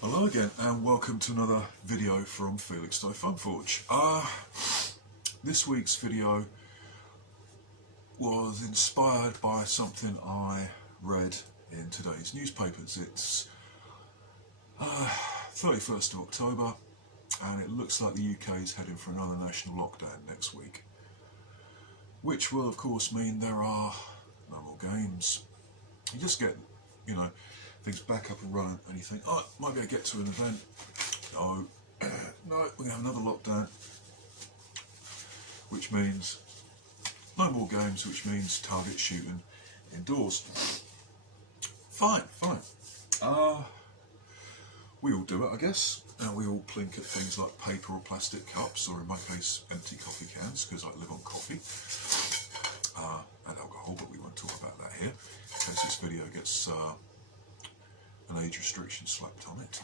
Hello again and welcome to another video from Felix Funforge. This week's video was inspired by something I read in today's newspapers. It's 31st of October and it looks like the UK is heading for another national lockdown next week, which will of course mean there are no more games. You just get, things back up and running and you think, oh, might be able to get to an event. No, no, we're going to have another lockdown, which means no more games, which means target shooting indoors. Fine. We all do it, I guess, and we all plink at things like paper or plastic cups, or in my case, empty coffee cans, because I live on coffee and alcohol, but we won't talk about that here, in case this video gets an age restriction slapped on it.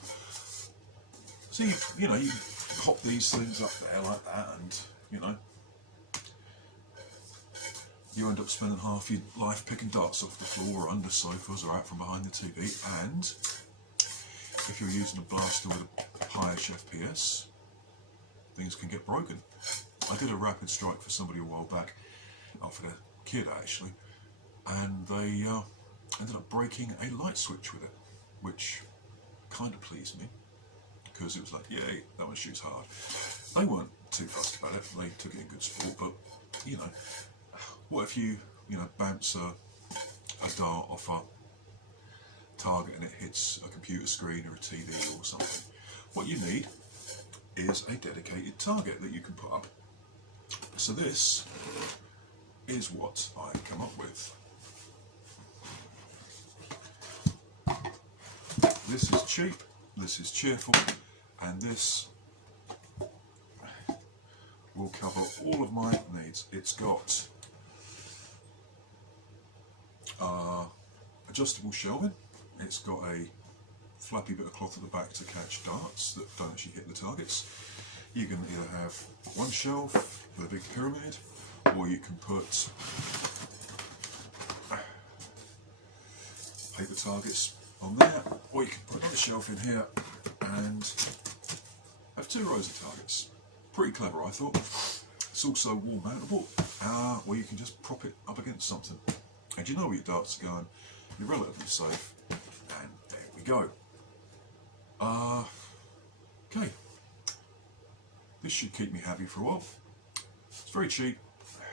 So you pop these things up there like that, and you end up spending half your life picking darts off the floor or under sofas or out from behind the TV. And if you're using a blaster with a high-ish FPS, things can get broken. I did a rapid strike for somebody a while back, for their kid actually, and they ended up breaking a light switch with it, which kind of pleased me, because it was like, yay, that one shoots hard. They weren't too fussed about it, they took it in good sport, but what if you bounce a dart off a target and it hits a computer screen or a TV or something? What you need is a dedicated target that you can put up. So this is what I've come up with. This is cheap, this is cheerful, and this will cover all of my needs. It's got adjustable shelving, it's got a flappy bit of cloth at the back to catch darts that don't actually hit the targets. You can either have one shelf with a big pyramid, or you can put paper targets on there, or you can put another shelf in here and have two rows of targets. Pretty clever, I thought. It's also wall mountable, or you can just prop it up against something. And you know where your darts are going, you're relatively safe, and there we go. Okay, this should keep me happy for a while. It's very cheap,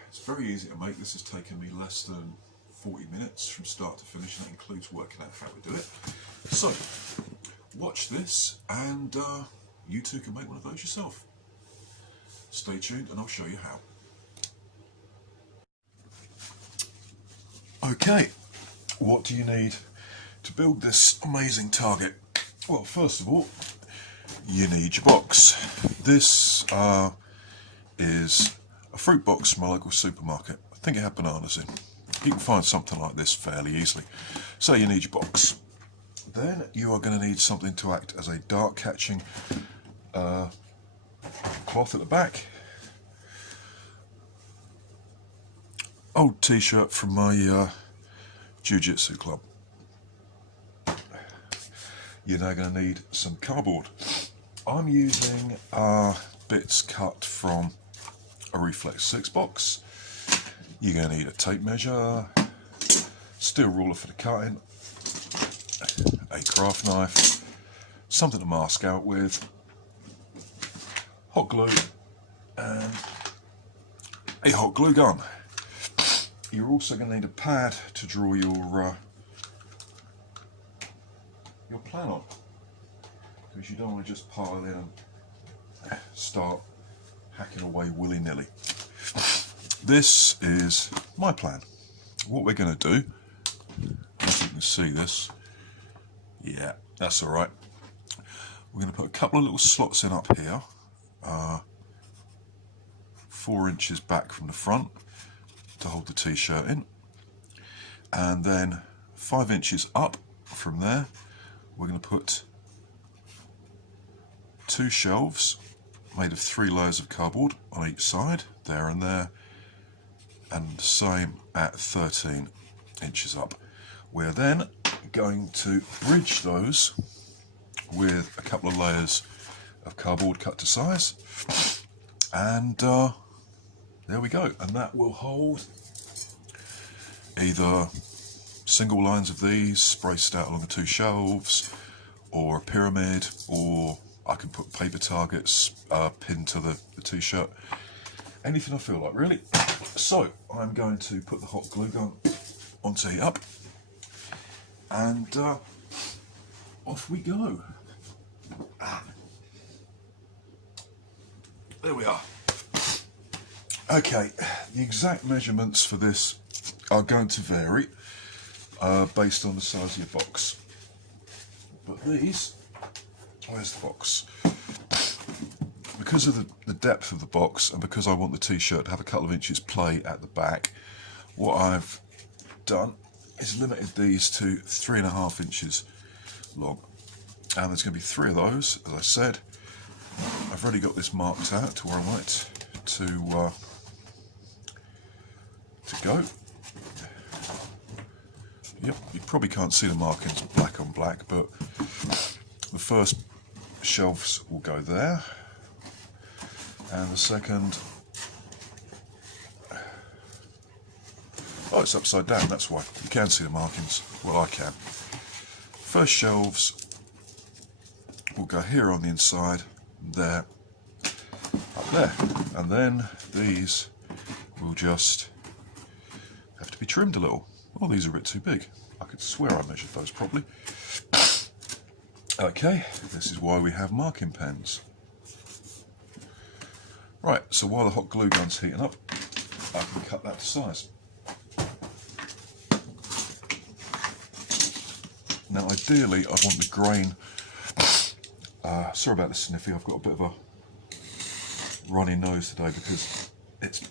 it's very easy to make. This has taken me less than 40 minutes from start to finish, and that includes working out how to do it. So, watch this, and you too can make one of those yourself. Stay tuned and I'll show you how. Okay, what do you need to build this amazing target? Well, first of all, you need your box. This is a fruit box from my local supermarket. I think it had bananas in. You can find something like this fairly easily. So you need your box. Then you are going to need something to act as a dart catching cloth at the back. Old t-shirt from my jiu-jitsu club. You're now going to need some cardboard. I'm using bits cut from a Reflex 6 box. You're going to need a tape measure, steel ruler for the cutting, a craft knife, something to mask out with, hot glue, and a hot glue gun. You're also going to need a pad to draw your plan on, because you don't want to just pile in and start hacking away willy-nilly. This is my plan. What we're going to do, as you can see this, yeah, that's alright. We're going to put a couple of little slots in up here, 4 inches back from the front to hold the t-shirt in, and then 5 inches up from there we're going to put 2 shelves made of 3 layers of cardboard on each side, there and there, and the same at 13 inches up. We're then going to bridge those with a couple of layers of cardboard cut to size, and there we go. And that will hold either single lines of these spaced out along the two shelves, or a pyramid, or I can put paper targets pinned to the t-shirt. Anything I feel like, really. So I'm going to put the hot glue gun onto heat up, and off we go. There we are. Okay, the exact measurements for this are going to vary based on the size of your box. But these, where's the box? Because of the depth of the box, and because I want the t-shirt to have a couple of inches play at the back, what I've done is limited these to 3.5 inches long. And there's going to be 3 of those, as I said. I've already got this marked out to where I want it to go. Yep, you probably can't see the markings black on black, but the first shelves will go there, and the second, oh, it's upside down, that's why. You can see the markings. Well, I can. First shelves will go here on the inside, there, up there, and then these will just have to be trimmed a little. Oh, these are a bit too big. I could swear I measured those properly. Okay, this is why we have marking pens. Right, so while the hot glue gun's heating up, I can cut that to size. Now ideally I want the grain, sorry about the sniffy, I've got a bit of a runny nose today because it's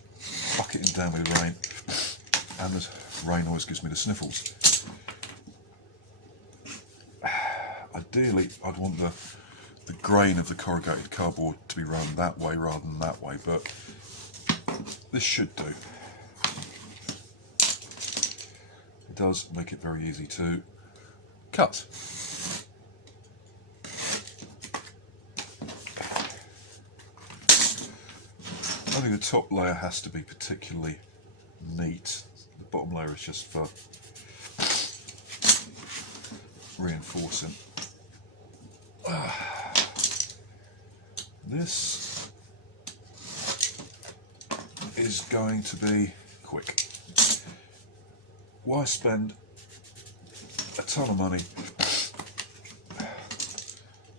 bucketing down with rain, and the rain always gives me the sniffles. Ideally I'd want the grain of the corrugated cardboard to be run that way rather than that way, but this should do. It does make it very easy to cut. Only the top layer has to be particularly neat. The bottom layer is just for reinforcing. This is going to be quick. Why spend a ton of money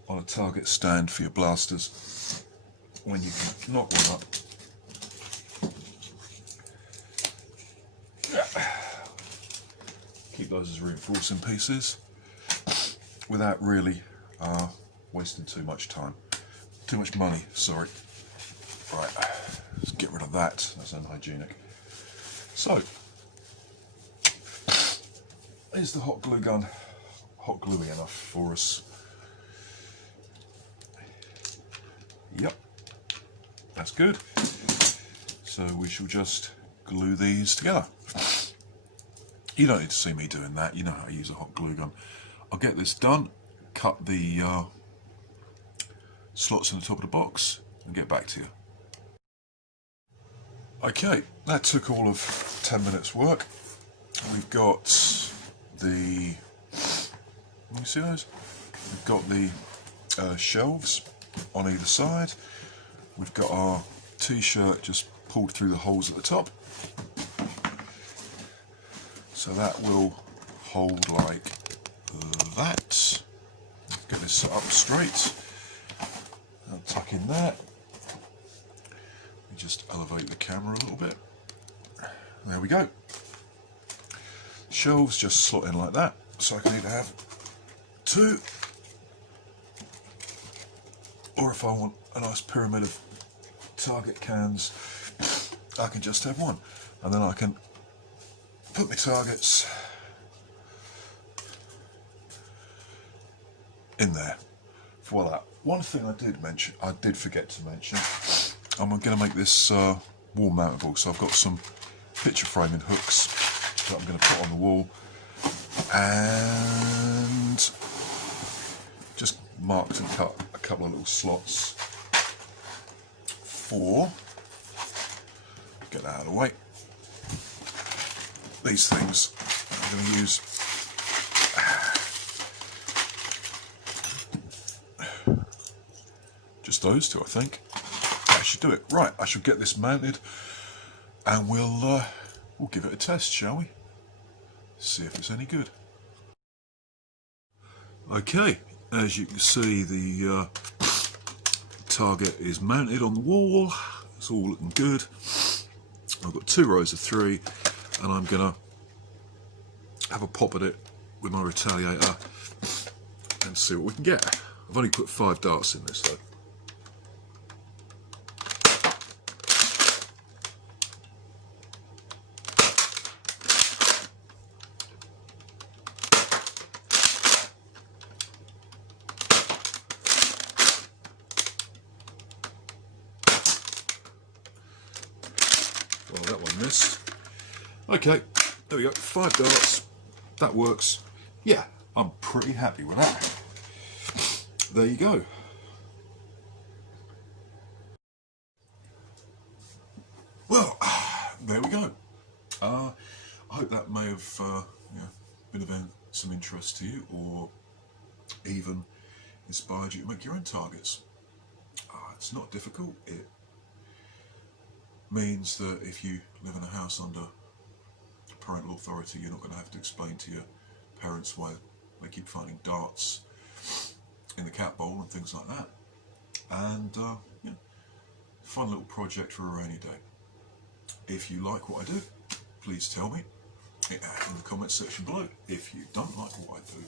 on a target stand for your blasters when you can knock one up? Keep those as reinforcing pieces without really wasting too much time. Too much money, sorry. Right, let's get rid of that, that's unhygienic. So, is the hot glue gun hot gluey enough for us? Yep, that's good. So we shall just glue these together. You don't need to see me doing that, you know how to use a hot glue gun. I'll get this done, cut the slots in the top of the box and get back to you. Okay, that took all of 10 minutes work. We've got the, can you see those? We've got the shelves on either side. We've got our t-shirt just pulled through the holes at the top. So that will hold like that. Get this set up straight. I'll tuck in that. Just elevate the camera a little bit. There we go. Shelves just slot in like that, so I can either have 2, or if I want a nice pyramid of target cans, I can just have 1, and then I can put my targets in there. Voila. One thing I did forget to mention, I'm going to make this wall mountable, so I've got some picture framing hooks that I'm going to put on the wall and just marked and cut a couple of little slots for, get that out of the way, these things I'm going to use just those two, I think. That should do it. Right, I shall get this mounted and we'll give it a test, shall we? See if it's any good. Okay, as you can see, the target is mounted on the wall. It's all looking good. I've got 2 rows of 3 and I'm gonna have a pop at it with my retaliator and see what we can get. I've only put 5 darts in this though. Well, that one missed. Okay, there we go, 5 darts. That works. Yeah, I'm pretty happy with that. There you go. Well, there we go. I hope that may have been of some interest to you, or even inspired you to make your own targets. It's not difficult. It means that if you live in a house under parental authority, you're not going to have to explain to your parents why they keep finding darts in the cat bowl and things like that. And fun little project for a rainy day. If you like what I do, please tell me in the comment section below. If you don't like what I do,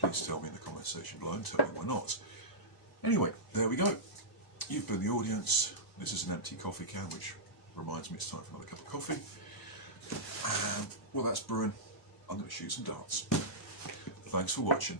please tell me in the comment section below and tell me why not. Anyway, there we go. You've been the audience. This is an empty coffee can, which reminds me it's time for another cup of coffee. And while that's brewing, I'm going to shoot some darts. Thanks for watching.